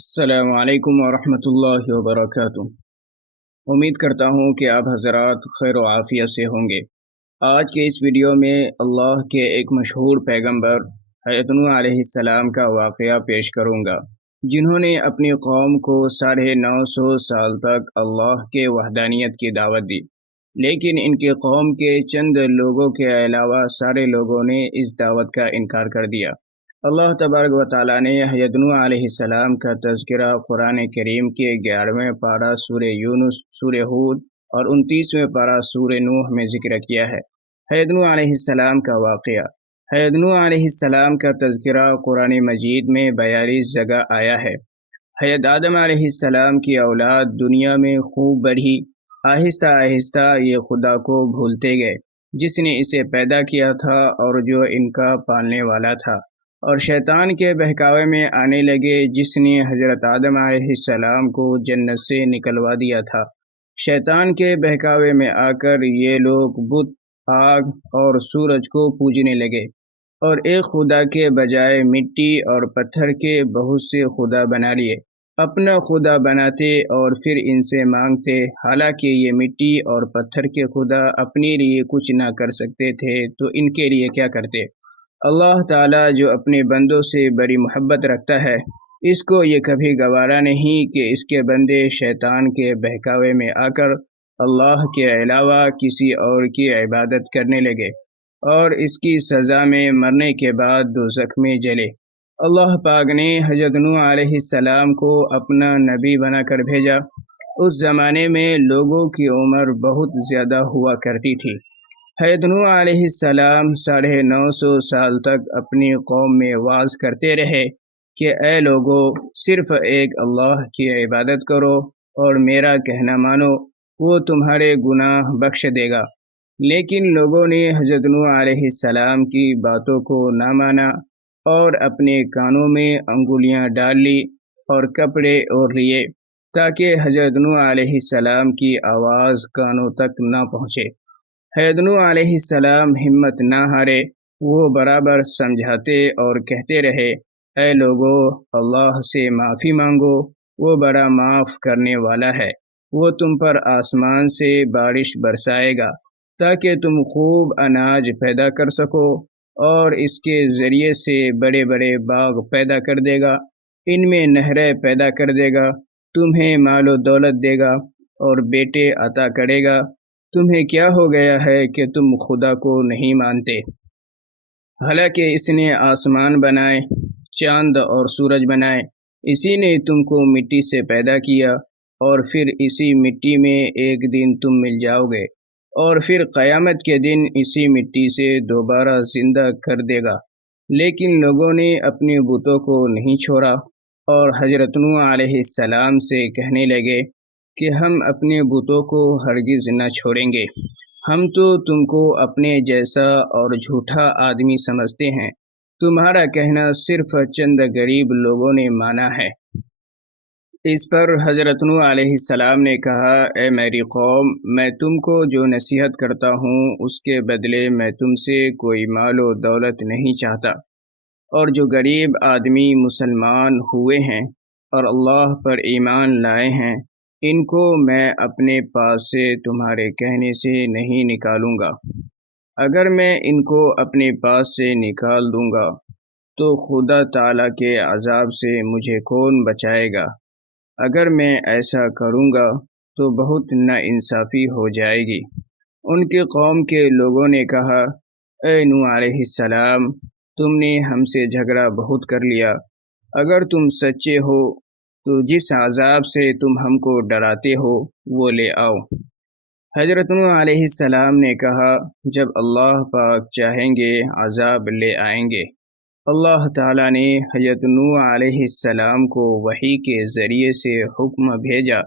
السلام علیکم ورحمۃ اللہ وبرکاتہ۔ امید کرتا ہوں کہ آپ حضرات خیر و عافیت سے ہوں گے۔ آج کے اس ویڈیو میں اللہ کے ایک مشہور پیغمبر حضرت نوح علیہ السلام کا واقعہ پیش کروں گا، جنہوں نے اپنی قوم کو 950 سال تک اللہ کے وحدانیت کی دعوت دی، لیکن ان کی قوم کے چند لوگوں کے علاوہ سارے لوگوں نے اس دعوت کا انکار کر دیا۔ اللہ تبارک و تعالیٰ نے حضرت نوح علیہ السلام کا تذکرہ قرآن کریم کے 11ویں پارہ سورہ یونس، سورہ ہود اور 29ویں پارہ سورہ نوح میں ذکر کیا ہے۔ حضرت نوح علیہ السلام کا واقعہ۔ حضرت نوح علیہ السلام کا تذکرہ قرآن مجید میں 42 جگہ آیا ہے۔ حضرت آدم علیہ السلام کی اولاد دنیا میں خوب بڑھی، آہستہ آہستہ یہ خدا کو بھولتے گئے جس نے اسے پیدا کیا تھا اور جو ان کا پالنے والا تھا، اور شیطان کے بہکاوے میں آنے لگے جس نے حضرت آدم علیہ السلام کو جنت سے نکلوا دیا تھا۔ شیطان کے بہکاوے میں آ کر یہ لوگ بت، آگ اور سورج کو پوجنے لگے اور ایک خدا کے بجائے مٹی اور پتھر کے بہت سے خدا بنا لیے۔ اپنا خدا بناتے اور پھر ان سے مانگتے، حالانکہ یہ مٹی اور پتھر کے خدا اپنے لیے کچھ نہ کر سکتے تھے تو ان کے لیے کیا کرتے۔ اللہ تعالیٰ جو اپنے بندوں سے بڑی محبت رکھتا ہے، اس کو یہ کبھی گوارا نہیں کہ اس کے بندے شیطان کے بہکاوے میں آ کر اللہ کے علاوہ کسی اور کی عبادت کرنے لگے اور اس کی سزا میں مرنے کے بعد دوزخ میں جلے۔ اللہ پاک نے حضرت نوح علیہ السلام کو اپنا نبی بنا کر بھیجا۔ اس زمانے میں لوگوں کی عمر بہت زیادہ ہوا کرتی تھی۔ حضرت نوح علیہ السلام 950 سال تک اپنی قوم میں وعظ کرتے رہے کہ اے لوگو، صرف ایک اللہ کی عبادت کرو اور میرا کہنا مانو، وہ تمہارے گناہ بخش دے گا۔ لیکن لوگوں نے حضرت نوح علیہ السلام کی باتوں کو نہ مانا اور اپنے کانوں میں انگلیاں ڈال لی اور کپڑے اوڑھ لیے تاکہ حضرت نوح علیہ السلام کی آواز کانوں تک نہ پہنچے۔ حضرت نوح علیہ السلام ہمت نہ ہارے، وہ برابر سمجھاتے اور کہتے رہے، اے لوگو، اللہ سے معافی مانگو، وہ بڑا معاف کرنے والا ہے۔ وہ تم پر آسمان سے بارش برسائے گا تاکہ تم خوب اناج پیدا کر سکو اور اس کے ذریعے سے بڑے بڑے باغ پیدا کر دے گا، ان میں نہریں پیدا کر دے گا، تمہیں مال و دولت دے گا اور بیٹے عطا کرے گا۔ تمہیں کیا ہو گیا ہے کہ تم خدا کو نہیں مانتے، حالانکہ اس نے آسمان بنائے، چاند اور سورج بنائے۔ اسی نے تم کو مٹی سے پیدا کیا اور پھر اسی مٹی میں ایک دن تم مل جاؤ گے اور پھر قیامت کے دن اسی مٹی سے دوبارہ زندہ کر دے گا۔ لیکن لوگوں نے اپنے بتوں کو نہیں چھوڑا اور حضرت نوح علیہ السلام سے کہنے لگے کہ ہم اپنے بتوں کو ہرگز نہ چھوڑیں گے، ہم تو تم کو اپنے جیسا اور جھوٹا آدمی سمجھتے ہیں، تمہارا کہنا صرف چند غریب لوگوں نے مانا ہے۔ اس پر حضرت نوح علیہ السلام نے کہا، اے میری قوم، میں تم کو جو نصیحت کرتا ہوں اس کے بدلے میں تم سے کوئی مال و دولت نہیں چاہتا، اور جو غریب آدمی مسلمان ہوئے ہیں اور اللہ پر ایمان لائے ہیں، ان کو میں اپنے پاس سے تمہارے کہنے سے نہیں نکالوں گا۔ اگر میں ان کو اپنے پاس سے نکال دوں گا تو خدا تعالیٰ کے عذاب سے مجھے کون بچائے گا؟ اگر میں ایسا کروں گا تو بہت ناانصافی ہو جائے گی۔ ان کی قوم کے لوگوں نے کہا، اے نوح علیہ السلام، تم نے ہم سے جھگڑا بہت کر لیا، اگر تم سچے ہو تو جس عذاب سے تم ہم کو ڈراتے ہو وہ لے آؤ۔ حضرت نوح علیہ السلام نے کہا، جب اللہ پاک چاہیں گے عذاب لے آئیں گے۔ اللہ تعالیٰ نے حضرت نوح علیہ السلام کو وحی کے ذریعے سے حکم بھیجا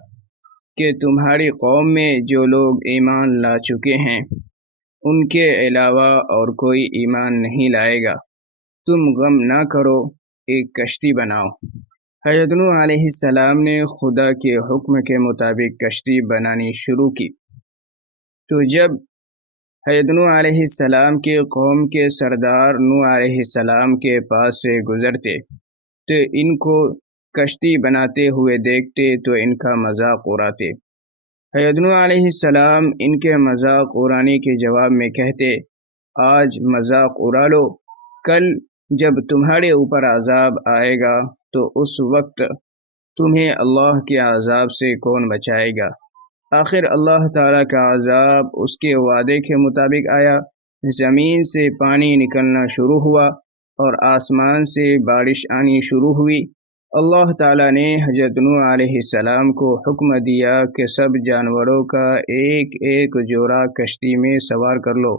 کہ تمہاری قوم میں جو لوگ ایمان لا چکے ہیں ان کے علاوہ اور کوئی ایمان نہیں لائے گا۔ تم غم نہ کرو، ایک کشتی بناؤ۔ حضرت نوح علیہ السلام نے خدا کے حکم کے مطابق کشتی بنانی شروع کی۔ تو جب حضرت نوح علیہ السلام کے قوم کے سردار نوح علیہ السلام کے پاس سے گزرتے تو ان کو کشتی بناتے ہوئے دیکھتے تو ان کا مذاق اڑاتے۔ حضرت نوح علیہ السلام ان کے مذاق اڑانے کے جواب میں کہتے، آج مذاق اڑا لو، کل جب تمہارے اوپر عذاب آئے گا تو اس وقت تمہیں اللہ کے عذاب سے کون بچائے گا؟ آخر اللہ تعالیٰ کا عذاب اس کے وعدے کے مطابق آیا، زمین سے پانی نکلنا شروع ہوا اور آسمان سے بارش آنی شروع ہوئی۔ اللہ تعالیٰ نے حضرت نوح علیہ السلام کو حکم دیا کہ سب جانوروں کا ایک ایک جوڑا کشتی میں سوار کر لو،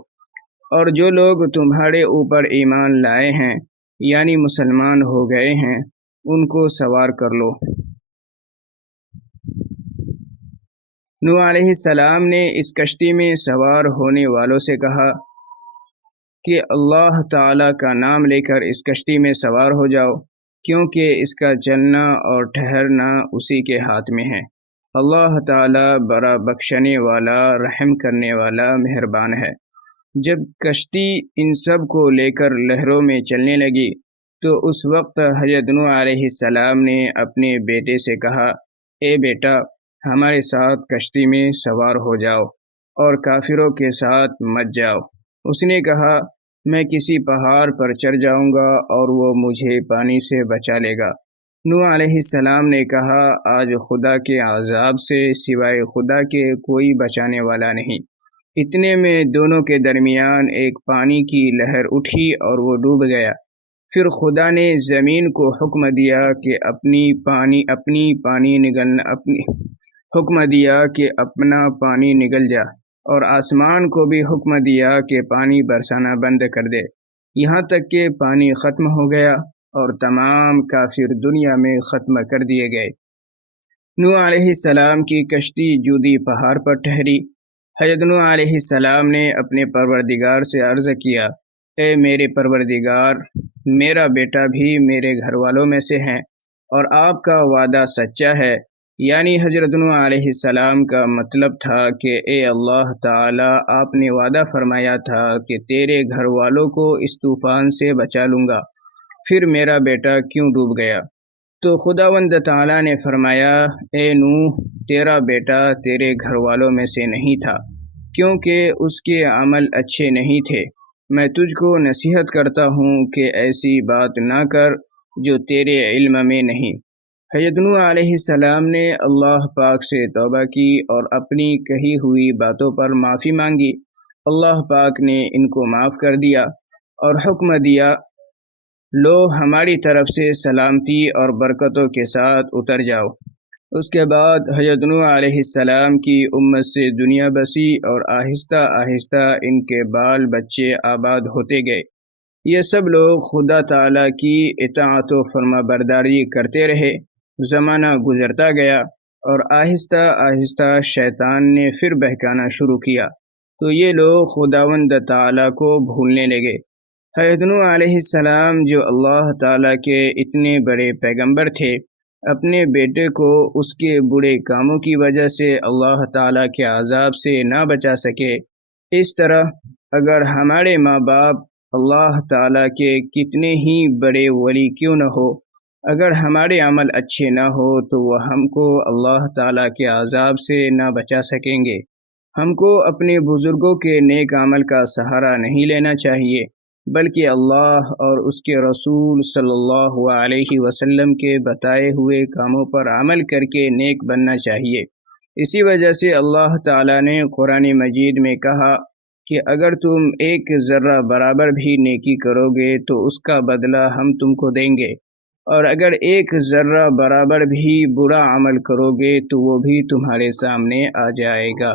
اور جو لوگ تمہارے اوپر ایمان لائے ہیں یعنی مسلمان ہو گئے ہیں ان کو سوار کر لو۔ نوح علیہ السلام نے اس کشتی میں سوار ہونے والوں سے کہا کہ اللہ تعالیٰ کا نام لے کر اس کشتی میں سوار ہو جاؤ، کیونکہ اس کا چلنا اور ٹھہرنا اسی کے ہاتھ میں ہے۔ اللہ تعالیٰ بڑا بخشنے والا، رحم کرنے والا، مہربان ہے۔ جب کشتی ان سب کو لے کر لہروں میں چلنے لگی تو اس وقت حضرت نوح علیہ السلام نے اپنے بیٹے سے کہا، اے بیٹا، ہمارے ساتھ کشتی میں سوار ہو جاؤ اور کافروں کے ساتھ مت جاؤ۔ اس نے کہا، میں کسی پہاڑ پر چڑھ جاؤں گا اور وہ مجھے پانی سے بچا لے گا۔ نوح علیہ السلام نے کہا، آج خدا کے عذاب سے سوائے خدا کے کوئی بچانے والا نہیں۔ اتنے میں دونوں کے درمیان ایک پانی کی لہر اٹھی اور وہ ڈوب گیا۔ پھر خدا نے زمین کو حکم دیا کہ اپنا پانی نگل جا، اور آسمان کو بھی حکم دیا کہ پانی برسانا بند کر دے، یہاں تک کہ پانی ختم ہو گیا اور تمام کافر دنیا میں ختم کر دیے گئے۔ نوح علیہ السلام کی کشتی جودی پہاڑ پر ٹھہری۔ حضرت نوح علیہ السلام نے اپنے پروردگار سے عرض کیا، اے میرے پروردگار، میرا بیٹا بھی میرے گھر والوں میں سے ہیں اور آپ کا وعدہ سچا ہے۔ یعنی حضرت نوح علیہ السلام کا مطلب تھا کہ اے اللہ تعالیٰ، آپ نے وعدہ فرمایا تھا کہ تیرے گھر والوں کو اس طوفان سے بچا لوں گا، پھر میرا بیٹا کیوں ڈوب گیا؟ تو خداوند تعالیٰ نے فرمایا، اے نوح، تیرا بیٹا تیرے گھر والوں میں سے نہیں تھا، کیونکہ اس کے عمل اچھے نہیں تھے۔ میں تجھ کو نصیحت کرتا ہوں کہ ایسی بات نہ کر جو تیرے علم میں نہیں۔ حضرت نوح علیہ السلام نے اللہ پاک سے توبہ کی اور اپنی کہی ہوئی باتوں پر معافی مانگی۔ اللہ پاک نے ان کو معاف کر دیا اور حکم دیا، لو ہماری طرف سے سلامتی اور برکتوں کے ساتھ اتر جاؤ۔ اس کے بعد حضرت نوح علیہ السلام کی امت سے دنیا بسی اور آہستہ آہستہ ان کے بال بچے آباد ہوتے گئے۔ یہ سب لوگ خدا تعالیٰ کی اطاعت و فرما برداری کرتے رہے۔ زمانہ گزرتا گیا اور آہستہ آہستہ شیطان نے پھر بہکانا شروع کیا، تو یہ لوگ خداوند تعالیٰ کو بھولنے لگے۔ حضرت نوح علیہ السلام جو اللہ تعالیٰ کے اتنے بڑے پیغمبر تھے، اپنے بیٹے کو اس کے برے کاموں کی وجہ سے اللہ تعالیٰ کے عذاب سے نہ بچا سکے۔ اس طرح اگر ہمارے ماں باپ اللہ تعالیٰ کے کتنے ہی بڑے ولی کیوں نہ ہو، اگر ہمارے عمل اچھے نہ ہو تو وہ ہم کو اللہ تعالیٰ کے عذاب سے نہ بچا سکیں گے۔ ہم کو اپنے بزرگوں کے نیک عمل کا سہارا نہیں لینا چاہیے، بلکہ اللہ اور اس کے رسول صلی اللہ علیہ وسلم کے بتائے ہوئے کاموں پر عمل کر کے نیک بننا چاہیے۔ اسی وجہ سے اللہ تعالیٰ نے قرآن مجید میں کہا کہ اگر تم ایک ذرہ برابر بھی نیکی کرو گے تو اس کا بدلہ ہم تم کو دیں گے، اور اگر ایک ذرہ برابر بھی برا عمل کرو گے تو وہ بھی تمہارے سامنے آ جائے گا۔